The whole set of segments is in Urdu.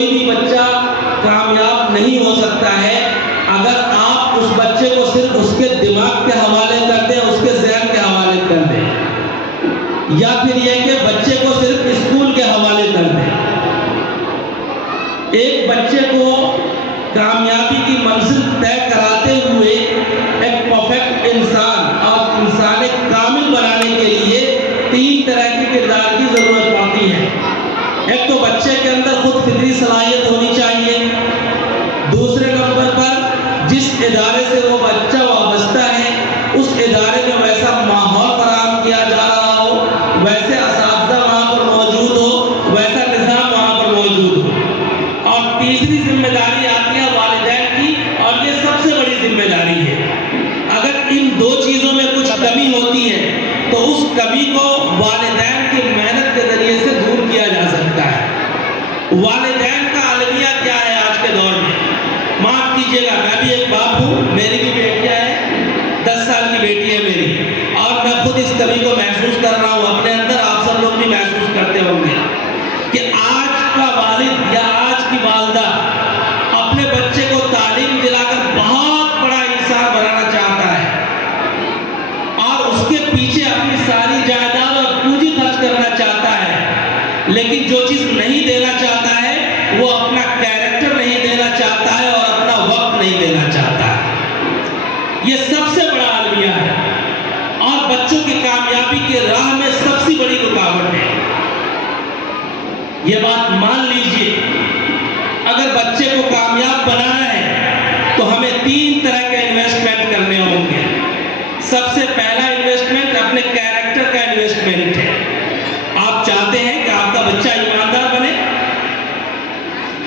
کوئی بھی بچہ کامیاب نہیں ہو سکتا ہے اگر آپ اس بچے کو صرف اس کے دماغ کے حوالے کر دیں، اس کے ذہن کے حوالے کر دیں، یا پھر یہ کہ بچے کو صرف اسکول کے حوالے کر دیں۔ ایک بچے کو کامیابی کی منزل طے کراتے ہوئے ایک پرفیکٹ انسان اور انسان کامل بنانے کے لیے 3 طرح کے کردار کی ضرورت پڑتی ہے۔ ایک تو بچے کے اندر خود فطری صلاحیت ہونی چاہیے، دوسرے نمبر پر جس ادارے سے وہ بچہ وابستہ ہے اس ادارے میں ویسا ماحول فراہم کیا جا رہا ہو، ویسے اساتذہ وہاں پر موجود ہو، ویسا نظام وہاں پر موجود ہو۔ اور تیسری ذمہ داری آتی ہے والدین کی، اور یہ سب سے بڑی ذمہ داری ہے۔ اگر ان 2 چیزوں میں کچھ کمی ہوتی ہے تو اس کمی کو والدین کی محنت کے ذریعے سے دور کیا جا سکتا ہے۔ والدین کا المیہ کیا ہے آج کے دور میں؟ معاف کیجیے گا، میں بھی ایک باپ ہوں، میری بھی بیٹیاں ہیں، 10 سال کی بیٹی ہے میری، اور میں خود اس کمی کو محسوس کر رہا ہوں اپنے اندر، آپ سب لوگ بھی محسوس کرتے ہوں گے کہ آج کا والد یا آج کی والدہ اپنے بچے کو تعلیم دلا کر بہت بڑا انسان بنانا چاہتا ہے اور اس کے پیچھے اپنی ساری جائیداد اور پونجی خرچ کرنا چاہتا ہے، لیکن جو چیز نہیں دینا چاہتا ہے وہ اپنا کیریکٹر نہیں دینا چاہتا ہے اور اپنا وقت نہیں دینا چاہتا ہے۔ یہ سب سے بڑا المیہ ہے اور بچوں کی کامیابی کے راہ میں سب سے بڑی رکاوٹ ہے۔ یہ بات مان لیجئے، اگر بچے کو کامیاب بنانا ہے تو ہمیں 3 طرح کے انویسٹمنٹ کرنے ہوں گے۔ سب سے پہلا انویسٹمنٹ اپنے کیریکٹر کا انویسٹمنٹ ہے۔ آپ چاہتے ہیں کہ آپ کا بچہ ایماندار بنے،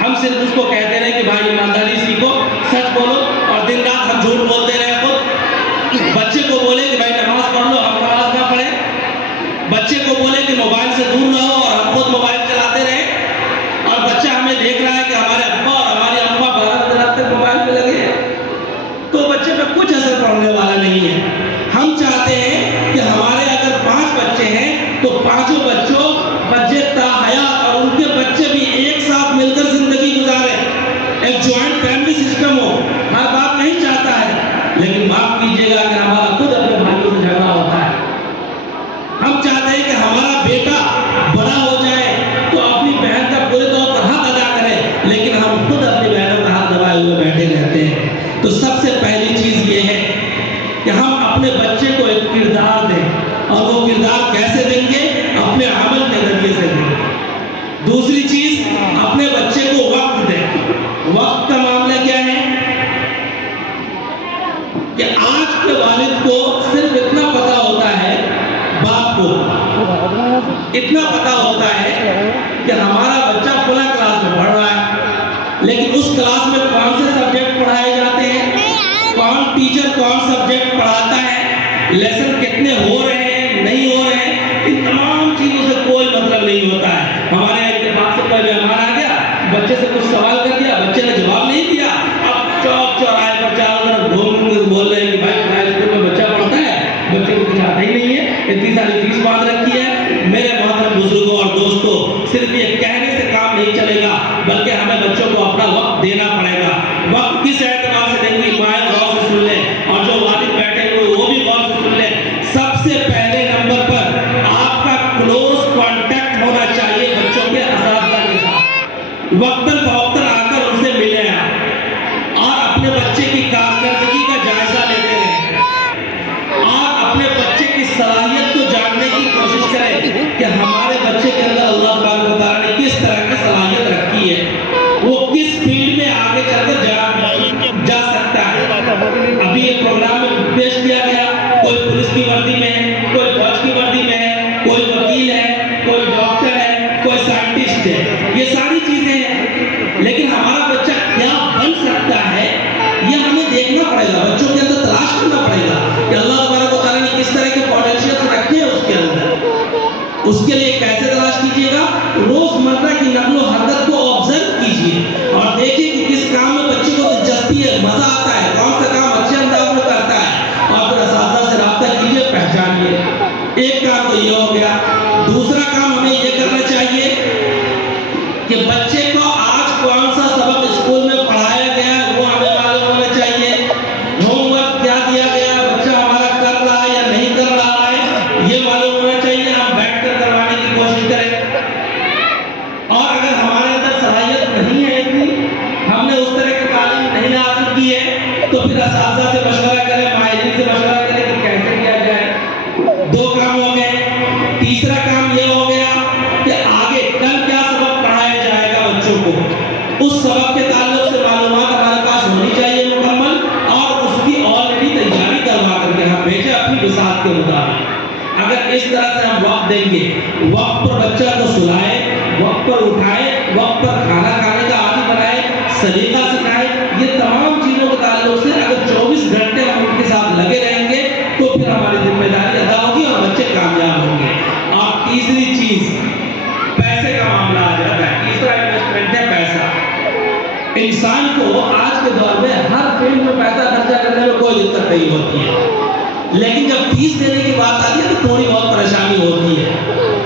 ہم صرف اس کو کہتے رہے کہ بھائی ایمانداری سیکھو، سچ بولو، اور دن رات ہم جھوٹ بولتے رہے خود۔ بچے کو بولے کہ بھائی نماز پڑھ لو، ہم نماز نہ پڑھیں۔ بچے کو بولے کہ موبائل سے دور رہو اور ہم خود موبائل چلاتے رہے، اور بچہ ہمیں دیکھ رہا ہے کہ ہمارے ابا اور ہماری اما 12 دن رات تک موبائل پہ لگے ہیں، تو بچے پہ کچھ اثر پڑنے والا نہیں ہے۔ ہم چاہتے ہیں کہ ہمارے اگر 5 بچے ہیں تو 5 بچے تاحیات اور ان کے بچے بھی ایک ساتھ مل کر زندگی گزاریں، ایک جوائنٹ فیملی سسٹم ہو۔ ہر باپ نہیں چاہتا ہے، لیکن معاف کیجیے گا کہ ہمارا خود اپنے بھائیوں سے جھگڑا ہوتا ہے۔ ہم چاہتے ہیں کہ ہمارا بیٹا بڑا ہو جائے تو اپنی بہن کا پورے طور پر حق ادا کرے، لیکن ہم خود اپنی بہنوں کا حق دبائے ہوئے بیٹھے رہتے ہیں۔ تو سب سے پہلی چیز یہ ہے کہ ہم اپنے بچے کو ایک کردار دیں، اور وہ کردار کیسے دیں گے؟ اپنے عمل کے ذریعے سے دیں گے۔ دوسری چیز، اپنے بچے کو وقت دیں۔ وقت کا معاملہ کیا ہے کہ آج کے والد کو صرف اتنا پتا ہوتا ہے، باپ کو اتنا پتا ہوتا ہے کہ ہمارا بچہ فلاں کلاس میں پڑھ رہا ہے، لیکن اس کلاس میں کون سے سبجیکٹ پڑھائے جاتے ہیں، کون ٹیچر کون سبجیکٹ پڑھاتا ہے، لیسن کتنے ہو رہے ہیں نہیں ہو رہے ہیں، ان تمام چیزوں سے کوئی مطلب نہیں ہوتا ہے۔ ہمارے اتفاق سے کوئی مہمان آ گیا، بچے سے کچھ سوال کر دیا، بچے نے جواب نہیں دیا، اب چوک چوراہے پر چاروں طرف گھوم کر بول رہے ہیں کہ بھائی ہمارے اسکول میں بچہ پڑھتا ہے، بچے کو کچھ آتا ہی نہیں ہے، اتنی ساری فیس باندھ رکھی ہے۔ میرے محترم بزرگوں اور دوستوں، صرف یہ کہنے سے کام نہیں چلے گا، بلکہ ہمیں بچوں کو اپنا وقت دینا پڑے گا۔ وقت کس اعتبار سے دیں گے؟ مائیں غور سے سن لیں، اور جو والد بیٹھے ہوئے وہ بھی غور سے سن لیں۔ سب سے پہلے نمبر پر آپ کا کلوز کانٹیکٹ ہونا چاہیے بچوں کے اساتذہ کے ساتھ۔ وقتاً فوقتاً آ کر ان سے ملیں آپ، اور اپنے بچے کی کارکردگی کا جائزہ لیتے رہیں، اور اپنے بچے کی صلاحیت کو جاننے کی کوشش کریں کہ ہمارے بچے کے اندر اللہ تبارک و تعالیٰ نے کس طرح کی صلاحیت رکھی ہے، وہ کس فیلڈ میں آگے چل کر جا سکتا ہے۔ ابھی یہ پروگرام میں پیش کیا گیا، کوئی پولیس کی وردی میں ہے، کوئی فوج کی وردی میں ہے، کوئی وکیل ہے، کوئی ڈاکٹر ہے، کوئی سائنٹسٹ ہے، یہ ساری چیزیں ہیں، لیکن ہمارا بچہ کیا بن سکتا ہے یہ ہمیں دیکھنا پڑے گا، بچوں کے اندر تلاش کرنا پڑے گا کہ اللہ تبارک و تعالیٰ نے کس طرح کے پوٹینشیل رکھے ہیں اس کے اندر۔ اس کے لیے کیسے تلاش کیجیے گا؟ روزمرہ کی نقل و حرکت کو آبزرو کیجیے اور دیکھیے کہ کس کام میں بچے کو دلچسپی ہے، مزہ آتا ہے، کون سا کام اچھے انداز میں کرتا ہے، اور پھر اساتذہ سے رابطہ کیجیے، پہچانیے۔ ایک کام تو یہ ہو گیا۔ دوسرا کام ہمیں یہ کرنا چاہیے کہ بچے کو آج اس سبق کے تعلق سے معلومات ہمارے پاس ہونی چاہیے مکمل، اور اس کی آلریڈی تیاری کروا کر کے ہم بھیجیں اپنی بساط کے مطابق۔ اگر اس طرح سے ہم وقت دیں گے، وقت پر بچہ کو سلائے، وقت پر اٹھائے، وقت پر کھانا کھانے کا عادی بنائے، سلیقہ سکھائے، یہ تمام چیزوں کے تعلق سے اگر 24 گھنٹے ہم ان کے ساتھ لگے رہیں گے تو پھر ہماری ذمہ داری ادا ہوگی اور بچے کامیاب ہوں گے۔ اور تیسری چیز پیسے کا معاملہ آ جاتا ہے، تیسرا انویسٹمنٹ ہے پیسہ۔ انسان کو آج کے دور میں ہر فیلڈ میں پیسہ خرچہ کرنے میں کوئی دقت نہیں ہوتی ہے، لیکن جب فیس دینے کی بات آتی ہے تو تھوڑی بہت پریشانی ہوتی ہے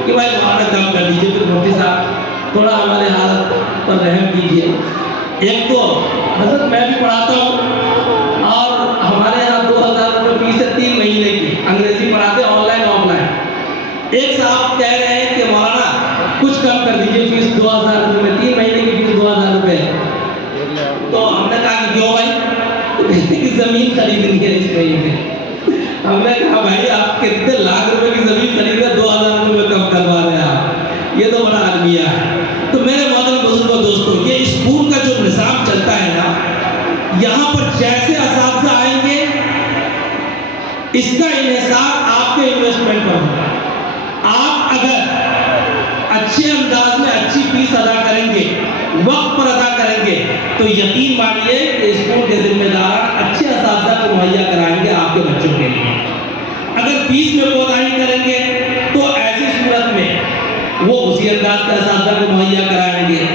کہ بھائی وہاں پہ کم کر دیجیے، پھر مفتی صاحب تھوڑا ہمارے حالت پر رحم کیجیے۔ ایک تو حضرت میں بھی پڑھاتا ہوں اور ہمارے یہاں 2000 روپے فیس ہے 3 مہینے کی، انگریزی پڑھاتے آن لائن آف لائن۔ ایک صاحب کہہ رہے ہیں کہ مولانا کچھ کم کر دیجیے، فیس 2000 روپے میں، 3 مہینے کی فیس 2000 روپے ہے۔ تو ہم نے کہا کہ کیوں بھائی؟ تو کہتے ہیں کہ زمین خریدنی ہے اس مہینے۔ ہم نے کہا بھائی آپ کتنے لاکھ روپے کی زمین خرید رہے، 2000 روپے میں کم کروا رہے ہیں آپ، یہ تو بڑا المیہ ہے۔ تو میرے محترم بزرگوں دوستوں، یہ اسکول کا جو نظام چلتا ہے نا، یہاں پر جیسے اساتذہ آئیں گے اس کا انحصار آپ کے انویسٹمنٹ پر ہوگا۔ آپ اگر اچھے انداز میں اچھی فیس ادا کریں گے، وقت پر ادا کریں گے، تو یقین مانیے کہ اسکول کے ذمہ دار اچھے اساتذہ کو مہیا کرائیں گے آپ کے بچوں کے لیے۔ اگر فیس میں کوتاہی کریں گے تو ایسی صورت میں وہ اسی انداز کے اساتذہ کو مہیا کرائیں گے،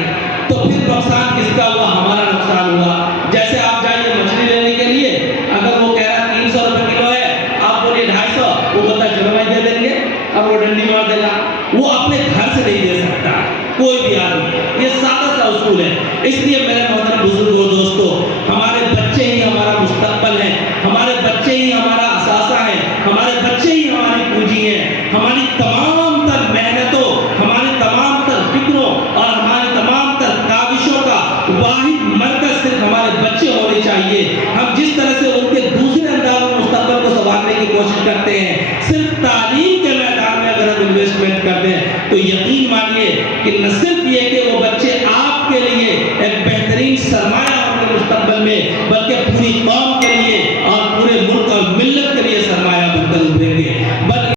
تو پھر نقصان کس کا ہوا؟ ہمارا نقصان ہوا۔ جیسے آپ جائیے مچھلی لینے کے لیے، اگر وہ کہہ رہا 300 روپے کلو ہے، آپ بولیے 250، وہ بتا چلو بھائی دے دیں گے، اب وہ ڈنڈی مار دے گا، وہ اپنے گھر سے نہیں دے سکتا کوئی بھی آدمی۔ یہ سادہ سا اصول ہے۔ اس لیے میرے محترم بزرگوں دوستوں، ہمارے بچے ہی ہمارا مستقبل ہے، ہمارے بچے ہی ہمارا اثاثہ ہے، ہمارے بچے ہی ہماری پونجی ہے۔ ہماری تمام تر محنتوں، ہماری تمام تر فکروں اور ہماری تمام تر کاوشوں کا واحد مرکز صرف ہمارے بچے ہونے چاہیے۔ ہم جس طرح سے ان کے دوسرے انداز میں مستقبل کو سنوارنے کی کوشش کرتے ہیں، صرف تعلیم کے میدان میں اگر ہم انویسٹمنٹ کرتے ہیں تو یقین مانیے کہ نہ صرف یہ کہ وہ بچے آپ کے لیے ایک بہترین سرمایہ ہوں گے مستقبل میں، بلکہ پوری قوم